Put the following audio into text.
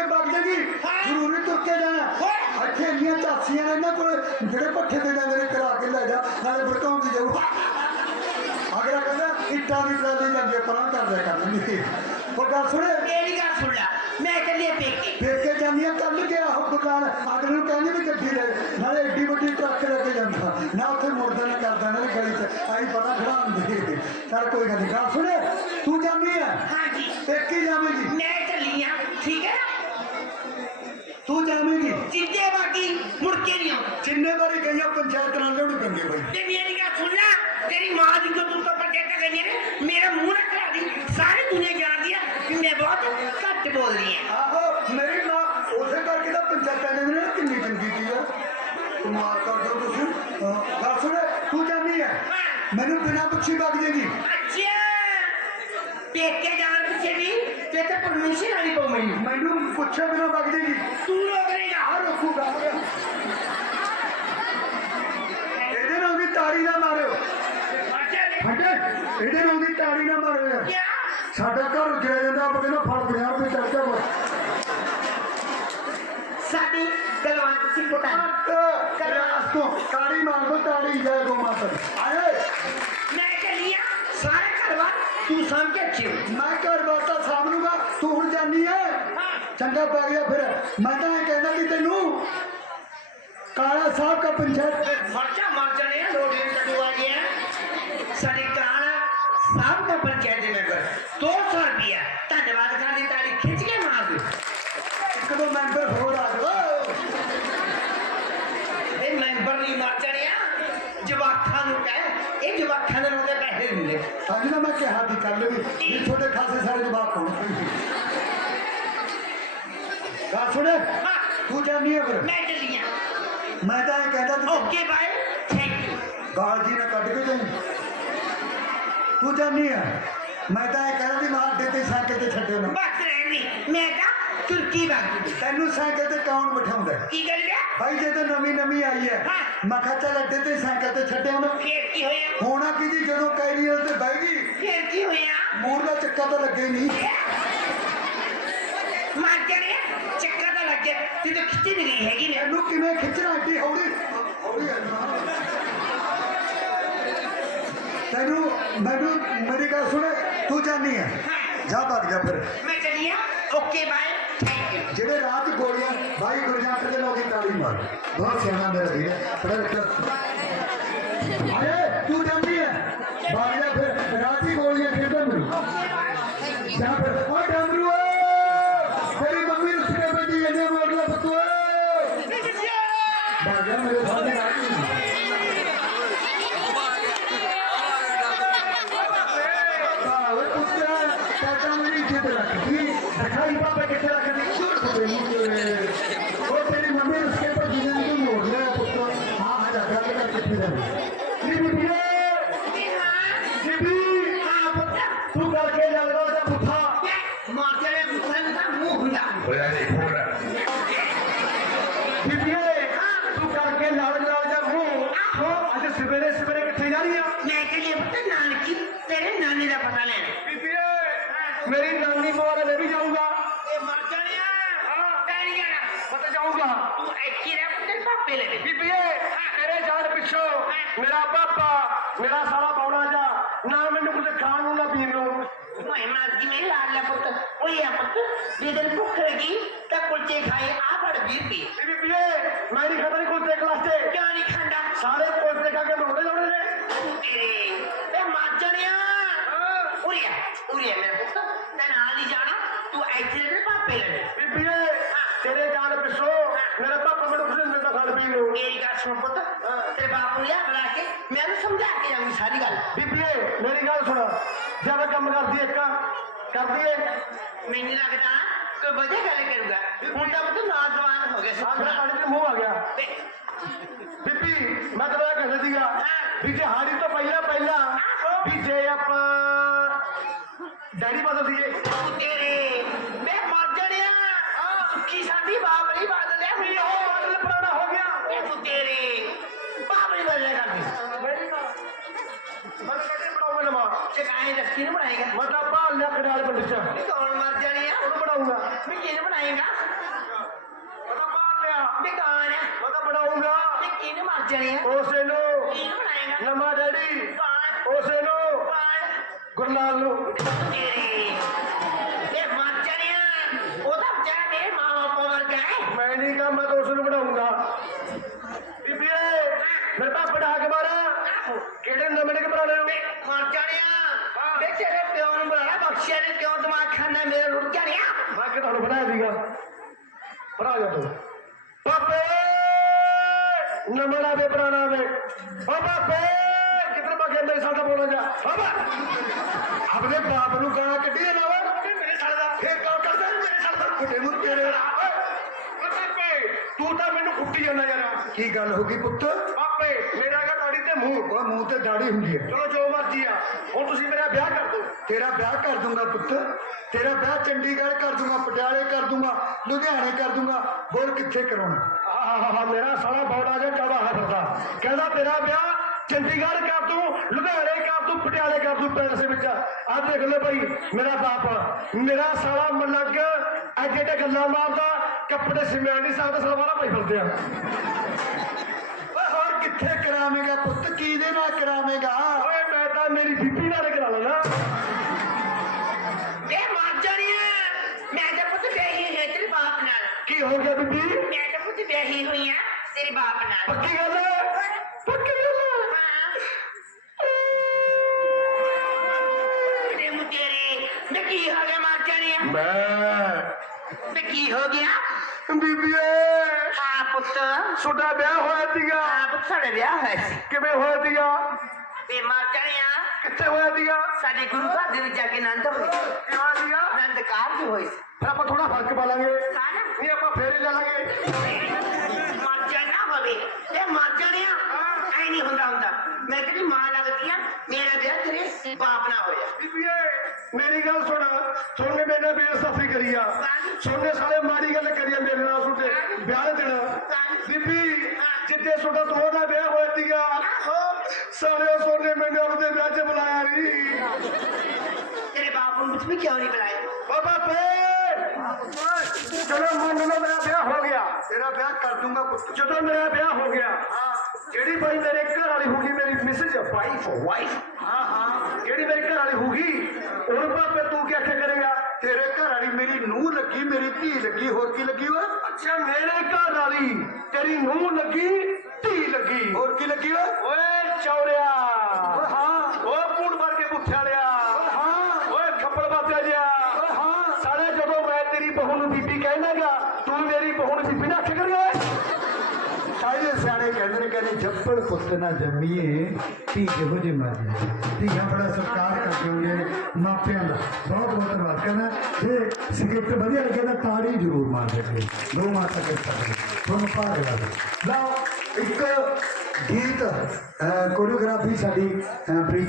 ਕੇ ਵਗ ਜਾਗੀ ਹਾਂ। ਜ਼ਰੂਰੀ ਤੁਰ ਕੇ ਜਾਣਾ ਓਏ। ਇੱਥੇ ਇੰਨੀਆਂ ਝਾਸੀਆਂ ਨੇ ਇਹਨਾਂ ਕੋਲ ਜਿਹੜੇ ਪੱਠੇ ਦੇ ਜਾਂਦੇ ਨੇ ਕਰਾ ਕੇ ਲੈ ਜਾ ਨਾਲੇ ਭੜਕਾਉਂਦੀ ਜਾਊ ਅਗਲਾ ਕਹਿੰਦਾ ਇੱਟਾਂ ਦੀ ਟਰਾਲੀ ਜਾਂਦੀ ਹੈ ਪਰਾਂ ਕਰ ਦਿਆ ਕਰ ਨਹੀਂ ਉਹ ਗੱਲ ਸੁਣੇ ਮੇਰੀ ਗੱਲ ਸੁਣ ਲੈ ਮੈਂ ਚੱਲੀ ਆ ਪੇਕੇ ਫੇਰ ਕੇ ਜਾਂਦੀਆਂ ਕੱਲ ਗਿਆ ਉਹ ਦੁਕਾਨ ਅਗਲੇ ਨੂੰ ਕਹਿੰਦੀ ਵੀ ਗੱਡੀ ਲੈ ਨਾਲੇ ਏਡੀ ਵੱਡੀ ਟਰੱਕ ਲੈ ਕੇ ਜਾਂਦਾ ਨਾ ਉੱਥੇ ਮੁੜਦਾ ਨਾ ਕਰਦਾ ਨਾ ਵੀ ਗਲੀ ਚ ਆਈ ਪਤਾ ਖੜਾਉਣ ਦੇ ਚੱਲ ਕੋਈ ਗੱਲ ਨਹੀਂ ਗੱਲ ਸੁਣੇ ਤੂੰ ਜਾਂਦੀ ਹੈ ਹਾਂਜੀ ਪੇਕੀ ਜਾਵੇਂਗੀ ਮੈਂ ਚੱਲੀ ਆ ਠੀਕ ਹੈ ਤੂੰ ਜਾਵੇਂਗੀ ਜਿੱਦੇ ਬਾਕੀ ਮੁੜ ਕੇ ਨਹੀਂ ਆਉਂਦਾ ਜਿੰਨੇ ਵਾਰੀ ਗਈਆਂ ਪੰਚਾਇਤ ਨਾਲ ਲਿਆਉਣੀ ਪੈਂਦੀ ਬਈ ਤੇ ਮੇਰੀ ਗੱਲ ਸੁਣ ਲੈ ਤੇਰੀ ਮਾਂ ਦੀ ਜੋ ਤੂੰ ਤਾਂ ਪੰਚਾਇਤਾਂ ਗਈਆਂ ਨੇ ਮੇਰਾ ਮੂੰਹ ਨਾ ਖੜਾ ਦੀ ਸਾਰੀ ਦੁਨੀਆ ਜਾਣਦੀ ਆ ਕਿ ਮੈਂ ਬਹੁਤ ਘੱਟ ਬੋਲਦੀ ਆ ਆਹੋ ਮੇਰੀ ਮਾਂ ਉਸੇ ਕਰਕੇ ਤਾਂ ਪੰਚਾਇਤਾਂ ਦੇ ਨੇ ਕਿੰਨੀ ਚੰਗੀ ਕੀ ਆ ਕਮਾਲ ਕਰਦੇ ਹੋ ਤੁਸੀਂ ਹਾਂ, ਗੱਲ ਸੁਣੇ ਤੂੰ ਜਾਂਦੀ ਹੈ ਮੈਨੂੰ ਬਿਨਾਂ ਪੁੱਛੀ ਵਗ ਜਾਏਗੀ ਅੱਛਾ ਪੇਕੇ ਜਾਣ ਪਿੱਛੇ ਵੀ ਤੇ ਤੇ ਪਰਮਿਸ਼ਨ ਆਣੀ ਪਊ ਮੈਨੂੰ ਮੈਨੂੰ ਪੁੱਛੇ ਬਿਨਾਂ ਵਗ ਜਾਏਗੀ ਤੂੰ ਰੋਕ ਰਹੇਗਾ ਆ ਰੋਕੂਗਾ ਇਹਦੇ ਨਾਲ ਦੀ ਤਾੜੀ ਨਾ ਮਾਰਿਓ ਅੱਛਾ ਹਟੇ ਇਹਦੇ ਨਾਲ ਦੀ ਤਾੜੀ ਨਾ ਮਾਰਿਓ ਯਾਰ ਕਿਆ ਸਾਡਾ ਘਰ ਉੱਜਿਆ ਜਾਂਦਾ ਆਪਾਂ ਕਹਿੰਦਾ ਫੜ 50 ਰੁਪਏ ਚੱਲਦਾ ਬਸ ਸਾਡੀ ਗਲਵੰਤ ਸਿੰਘ ਕੋਟਾ ਕੱਟ ਕਲਾਸ ਤੋਂ ਤਾੜੀ ਮਾਰ ਦੋ ਤਾੜੀ ਜੈ ਗੋ ਮਾਤਾ ਦੀ। ਆਏ ਚੰਗਾ ਪੈ ਗਿਆ ਫਿਰ ਮੈਂ ਤਾਂ ਇਹ ਕਹਿੰਦਾ ਕਿ ਤੈਨੂੰ ਕਾਲਾ ਸਾਹਿਬ ਦਾ ਪੰਚਾਇਤ ਮਰਚਾ ਮਰ ਜਾਣੇ ਆ ਲੋੜੇ ਟੱਡੂ ਆ ਗਿਆ ਸਾਡੇ ਕਾਣਾ ਸਾਹਿਬ ਦਾ ਪੰਚਾਇਤ ਦੇ ਮੈਂਬਰ 200 ਰੁਪਿਆ ਧੰਨਵਾਦ ਖਾਦੀ ਤਾੜੀ ਖਿੱਚ ਕੇ ਮਾਰ ਦੇ ਇੱਕ ਦੋ ਮੈਂਬਰ ਹੋਰ ਆ ਜਾਓ ਇਹ ਮੈਂਬਰ ਨਹੀਂ ਮਰ ਜਾਣੇ ਆ ਜਵਾਖਾਂ ਨੂੰ ਕਹਿ ਇਹ ਜਵਾਖਾਂ ਦੇ ਨੂੰ ਤੇ ਪੈਸੇ ਦਿੰਦੇ ਅੱਜ ਨਾ ਮੈਂ ਕਿਹਾ ਦੀ ਕਰ ਲਈ ਵੀ ਤੁਹਾਡੇ ਖਾਸੇ ਸਾਰੇ ਜਵਾਬ ਹੋਣ ਗੱਲ ਸੁਣੇ। ਹਾਂ ਤੂੰ ਜਾਨੀ ਐ ਫਿਰ। ਮੈਂ ਚੱਲੀ ਆ। ਮੈਂ ਤਾਂ ਇਹ ਕਹਿੰਦਾ ਤੂੰ ਓਕੇ ਬਾਏ ਥੈਂਕ ਯੂ ਗਾਲ ਜੀ ਨਾ ਕੱਢ ਕੇ ਜਾਈਂ ਤੂੰ ਜਾਨੀ ਐ ਮੈਂ ਤਾਂ ਇਹ ਕਹਿੰਦਾ ਵੀ ਮਾਂ ਅੱਡੇ ਤੇ ਸਾਈਕਲ ਤੇ ਛੱਡਿਓ ਨਾ। ਬਸ ਰਹਿਣੀ ਮੈਂ ਤਾਂ ਤੁਰਕੀ ਬਾਗੀ ਤੈਨੂੰ ਸਾਈਕਲ ਤੇ ਕੌਣ ਬਿਠਾਉਂਦਾ ਹੈ? ਕੀ ਗੱਲ ਗਿਆ ਭਾਈ ਜੇ ਤਾਂ ਨਵੀਂ ਨਵੀਂ ਆਈ ਹੈ। ਹਾਂ। ਮੈਂ ਕਿਹਾ ਚੱਲ ਅੱਡੇ ਤੇ ਸਾਈਕਲ ਤੇ ਛੱਡਿਆ ਨਾ। ਫੇਰ ਕੀ ਹੋਇਆ? ਹੋਣਾ ਕੀ ਜੀ ਜਦੋਂ ਕੈਰੀਅਰ ਤੇ ਬਹਿ ਗਈ ਫੇਰ ਕੀ ਹੋਇਆ? ਮੂਰ ਦਾ ਚੱਕਾ ਤਾਂ ਲੱਗੇ ਹੀ ਨਹੀਂ। ਮਾਰ ਜਾਣੇ ਚੱਕਰ ਤਾਂ ਗਿਆ ਤੇ ਖਿੱਚੀ ਨਹੀਂ ਗਈ ਹੈਗੀ ਨੇ। ਇਹਨੂੰ ਕਿਵੇਂ ਖਿੱਚਣਾ? ਏਡੀ ਹੌਲੀ। ਹੌਲੀ ਹੈ ਨਾ। ਤੈਨੂੰ ਮੈਨੂੰ ਮੇਰੀ ਗੱਲ ਸੁਣੇ। ਤੂੰ ਜਾਨੀ ਹੈ। ਜਾ ਭੱਜ ਜਾ ਫਿਰ। ਮੈਂ ਚੱਲੀ ਆ। Okay bye. ਥੈਂਕ ਯੂ ਜਿਹੜੇ ਰਾਤ ਗੋਲੀਆਂ ਭਾਈ ਗੁਰਜੰਟ ਦੇ ਲੋਕੀ ਤਾਲੀ ਮਾਰ ਬਹੁਤ ਸਿਆਣਾ ਮੇਰਾ ਵੀਰ ਪੜਾ ਲਿਖਿਆ। Thank you. நான் என்ன கூட காணும் அப்படின்னு माझी मी लागल्या फक्त उया फक्त डिझेल आप क्या नहीं खांडा? सारे ਜਿਆਦਾ ਕੰਮ ਕਰਦੀ ਇੱਕ ਕਰਦੀ ਏ ਮੈਨੂੰ ਲੱਗਦਾ ਕੋਈ ਵਧੀਆ ਗੱਲ ਕਰੂਗਾ ਹੁਣ ਤਾਂ ਪੁੱਤ ਨੌਜਵਾਨ ਹੋ ਗਿਆ ਆਹ ਮੇਰਾ ਸੁਣਾ ਪਾਣੀ ਦੇ ਮੂੰਹ ਆ ਗਿਆ ਤੇ ਬੀਬੀ ਮੈਂ ਤੇਰਾ ਕਹਿੰਦਾ ਸੀਗਾ ਵੀ ਦਿਹਾੜੀ ਤੋਂ ਪਹਿਲਾਂ ਪਹਿਲਾਂ ਵੀ ਜੇ ਆਪਾਂ ਡੈਡੀ ਬਦਲ ਦਈਏ ਤੂੰ ਤੇਰੇ ਮੈਂ ਮਰ ਜਾਣਿਆ ਸੁੱਕੀ ਸਾਡੀ ਬਾਪ ਨਹੀਂ ਬਦਲਿਆ ਮੇਰੀ ਉਹ ਹੋ ਨੂੰ ਬਣਾਏਗਾ? ਮੈਂ ਤਾਂ ਭਾਲ ਲਿਆ ਕੜਾਲ ਪਿੰਡ ਚ। ਵੀ ਕੌਣ ਮਰ ਜਾਣੀ ਆ। ਉਹਨੂੰ ਬਣਾਉਂਗਾ ਵੀ ਕਿਹਨੂੰ ਬਣਾਏਗਾ। ਮੈਂ ਤਾਂ ਭਾਲ ਲਿਆ। ਵੀ ਕੌਣ ਆ? ਮੈਂ ਤਾਂ ਬਣਾਉਂਗਾ ਵੀ ਕਿਹਨੂੰ ਮਰ ਜਾਣੀ ਆ। ਉਸੇ ਨੂੰ। ਕਿਹਨੂੰ ਬਣਾਏਗਾ। ਨਵਾਂ ਡੈਡੀ। ਕੌਣ? ਉਸੇ ਨੂੰ। ਕੌਣ? ਗੁਰਲਾਲ ਨੂੰ ਤੇਰੇ ਇਹ ਮਰ ਜਾਣੀ ਆ ਉਹਦਾ ਵਿਚਾਰਾ ਮੇਰੇ ਮਾਂ ਬਾਪ ਵਰਗਾ ਹੈ ਮੈਂ ਨਹੀਂ ਕਹਾ ਮੈਂ ਤਾਂ ਉਸ ਨੂੰ ਬਣਾਉਂਗਾ ਬੀਬੀਏ ਫਿਰ ਤਾਂ ਪੜਾ ਕੇ ਮਾਰਾ ਕਿਹੜੇ ਨਵੇਂ ਕੇ ਬਣਾਣੇ ਨੂੰ ਮਰ ਜਾਣਿਆ ਵੇ ਤੇਰੇ ਪਿਓ ਨੂੰ ਬੁਲਾਣਾ ਬਖਸ਼ਿਆ ਨੇ ਕਿਉਂ ਦਿਮਾਗ ਖਾਨਾ ਮੇਰੇ ਰੁੜ ਜਾਣਿਆ ਮੈਂ ਕਿ ਤੁਹਾਨੂੰ ਬਣਾਇਆ ਸੀਗਾ। ਬਣਾ ਜਾ ਤੂੰ। ਪਾਪੇ ਨਮਣਾ ਵੇ ਪੁਰਾਣਾ ਵੇ ਓ ਪਾਪੇ ਕਿੱਧਰ ਭੱਗੇ ਮੇਰੇ ਸਾਥ ਬੋਲੋ ਜਾ। ਬਾਬਾ ਆਪਣੇ ਬਾਪ ਨੂੰ ਗਾਲਾਂ ਕੱਢੀਏ ਨਾ ਓਏ। ਮੇਰੇ ਸਾਲ ਦਾ। ਫੇਰ ਕੌਣ ਕਰਦਾ ਮੇਰੇ ਸਾਲ ਦਾ। ਕੁੱਟੇ ਮੁੱਟ ਤੇਰੇ ਓ ਪਾਪੇ ਤੂੰ ਤਾਂ ਮੈਨੂੰ ਕੁੱਟੀ ਜਾਂਦਾ ਯਾਰ। ਕੀ ਗੱਲ ਹੋ ਗਈ ਪੁੱਤ? ਪਾਪੇ ਮੇਰਾ ਕਾ ਦਾੜੀ ਤੇ ਮੂੰਹ। ਉਹ ਮੂੰਹ ਤੇ ਦਾੜੀ ਹੁੰਦੀ ਹੈ। ਚਲੋ ਜੋ ਮਰਜ਼ੀ ਆ। ਹੁਣ ਤੁਸੀਂ ਮੇਰਾ ਵਿਆਹ ਕਰ ਦਿਓ। ਤੇਰਾ ਵਿਆਹ ਕਰ ਦੂੰਗਾ ਪੁੱਤ। ਤੇਰਾ ਵਿਆਹ ਚੰਡੀਗੜ੍ਹ ਕਰ ਦੂੰਗਾ ਪਟਿਆਲੇ ਕਰ ਦੂੰਗਾ ਲੁਧਿਆਣੇ ਕਰ ਦੂੰਗਾ। ਹੋਰ ਕਿੱਥੇ ਕਰਾਉਣਾ? ਆਹਾ ਮੇਰਾ ਸਾਲਾ ਬੌੜਾ ਜਿਹਾ ਚੌੜਾ ਹੈ ਫਿਰਦਾ। ਕਹਿੰਦਾ ਤੇਰਾ ਵਿਆਹ ਚੰਡੀਗੜ੍ਹ ਕਰ ਦੂੰ ਲੁਧਿਆਣੇ ਕਰ ਦੂੰ ਪਟਿਆਲੇ ਕਰ ਦੂੰ ਪੈਸੇ ਵਿੱਚ। ਆ ਦੇਖ ਲਓ ਭਾਈ ਮੇਰਾ ਬਾਪ। ਮੇਰਾ ਸਾਲਾ ਮਲੰਗ ਅੱਜ ਜਿਹੜੇ ਗੱਲਾਂ ਮਾਰਦਾ ਕੱਪੜੇ ਸਿਮਿਆ ਨਹੀਂ ਸਕਦਾ ਸਲਵਾਰਾਂ ਪਾਈ ਫਿਰਦੇ। ਆ ਕਿੱਥੇ ਕਰਾਵੇਂਗਾ ਪੁੱਤ? ਕਿਹਦੇ ਨਾਲ ਕਰਾਵੇਂਗਾ? ਓਏ ਮੈਂ ਤਾਂ ਮੇਰੀ ਬੀਬੀ ਨਾਲ ਕਰਾ ਲੈਣਾ। ਵੇ ਮਰ ਜਾਣਿਆ ਮੈਂ ਤਾਂ ਪੁੱਤ ਵਿਆਹੀ ਹੈ ਤੇਰੇ ਬਾਪ ਨਾਲ। ਕੀ ਹੋ ਗਿਆ ਬੀਬੀ? ਮੈਂ ਤਾਂ ਪੁੱਤ ਵਿਆਹੀ ਹੋਈ ਆ ਤੇਰੇ ਬਾਪ ਨਾਲ। ਪੱਕੀ ਗੱਲ ਹੈ ਪੱਕੀ ਗੱਲ ਹੈ ਤੇ ਮੁਤੇਰੇ ਵੇ ਕੀ ਹੋ ਗਿਆ ਮਰ ਜਾਣਿਆ ਮੈਂ ਵੇ ਕੀ ਹੋ ਗਿਆ ਬੀਬੀਏ ਹਾਂ ਪੁੱਤ ਤੁਹਾਡਾ ਵਿਆਹ ਹੋਇਆ ਸੀਗਾ। ਹਾਂ ਪੁੱਤ ਸਾਡਾ ਵਿਆਹ ਹੋਇਆ ਸੀ। ਕਿਵੇਂ ਹੋਇਆ ਸੀਗਾ? ਵੇ ਮਰ ਜਾਣਿਆ ਕਿੱਥੇ ਹੋਇਆ ਸੀਗਾ? ਸਾਡੇ ਗੁਰੂ ਘਰ ਦੇ ਵਿੱਚ ਜਾ ਕੇ ਆਨੰਦ ਹੋਇਆ ਸੀਗਾ? ਆਨੰਦ ਕਾਰਜ ਹੋਏ ਸੀ। ਫਿਰ ਆਪਾਂ ਥੋੜਾ ਫ਼ਰਕ ਪਾ ਲਾਂਗੇ? ਨਹੀਂ ਆਪਾਂ ਫੇਰ ਲੈ ਲਾਂਗੇ। ਮਰ ਜਾਣਾ ਹੋਵੇ। ਇਹ ਮਰ ਜਾਣਿਆ ਐ ਨਹੀਂ ਹੁੰਦਾ ਹੁੰਦਾ। ਮੈਂ ਤੇਰੀ ਮਾਂ ਲੱਗਦੀ ਆ। ਮੇਰਾ ਵਿਆਹ ਤੇਰੇ ਬਾਪ ਨਾਲ ਹੋਇਆ। ਬੀਬੀਏ ਮੇਰੀ ਗੱਲ ਸੁਣ। ਸੋਨੇ ਮੇਰੇ ਨਾਲ ਬੇਇੱਜ਼ਤੀ ਕਰੀ ਆ। दिया। हाँ, सारे सोने मैंने अपने ब्याज बुलाया नहीं तेरे बाप मुझमें क्यों नहीं बुलाया बाबा चलो मान लो मेरा ब्याह हो गया। तेरा ब्याह कर दूँगा कुछ। चलो मेरा ब्याह हो गया। हाँ। जेडी भाई मेरे घर वाली होगी मेरी मिसेज वाइफ वाइफ हाँ हाँ। जेडी मेरे घर वाली होगी उन पे तू क्या क्या करेगा? तेरे घर वाली मेरी नूह लगी मेरी धी लगी होती लगी हुआ अच्छा मेरे घर वाली तेरी नूह लगी ਓਏ ਮੇਰੇ ਨੂੰਹ ਲੱਗੀ। ਹੋਰ ਕੀ ਲੱਗੀ ਓਏ? ਓਏ ਚੌਰਿਆ ਓਏ ਹਾਂ। ਓਏ ਪੂੜ ਮਾਰ ਕੇ ਪੁੱਠਿਆ ਲਿਆ ਓਏ ਹਾਂ। ਓਏ ਖੱਪੜ ਬਾਤਿਆ ਜਿਆ। ਓਏ ਹਾਂ। ਸਾਲੇ ਜਦੋਂ ਮੈਂ ਤੇਰੀ ਬਹੂ ਨੂੰ ਬੀਬੀ ਕਹਿਣਾਗਾ ਤੂੰ ਮੇਰੀ ਬਹੂ ਨੂੰ ਬੀਬੀ ਨਾ ਆਖਿਆ ਕਰੀਏ ਸਾਰੇ ਸਿਆਣੇ ਕਹਿੰਦੇ ਨੇ ਕਹਿੰਦੇ ਜੱਪੜ ਪੁੱਤ ਨਾ ਜੰਮੀਏ ਧੀ ਜਿਹੋ ਜਿਹੀ ਮਰਜ਼ੀ ਧੀਆਂ ਬੜਾ ਸਤਿਕਾਰ ਕਰਦੇ ਹੁੰਦੇ ਨੇ ਮਾਪਿਆਂ ਦਾ। ਬਹੁਤ ਬਹੁਤ ਧੰਨਵਾਦ। ਕਹਿੰਦਾ ਜੇ ਸਕ੍ਰਿਪਟ ਵਧੀਆ ਲੱਗੇ ਤਾਂ ਤਾੜੀ ਜ਼ਰੂਰ ਮਾਰ ਦਿਓ ਦੋ ਮਾਤਾ ਕੇ ਸਕਦੇ ਤੁਹਾਨੂੰ ਲਾਓ ਲਓ ਇੱਕ ਗੀਤ ਕੋਰੀਓਗ੍ਰਾਫੀ ਸਾਡੀ ਪ੍ਰੀਤੀ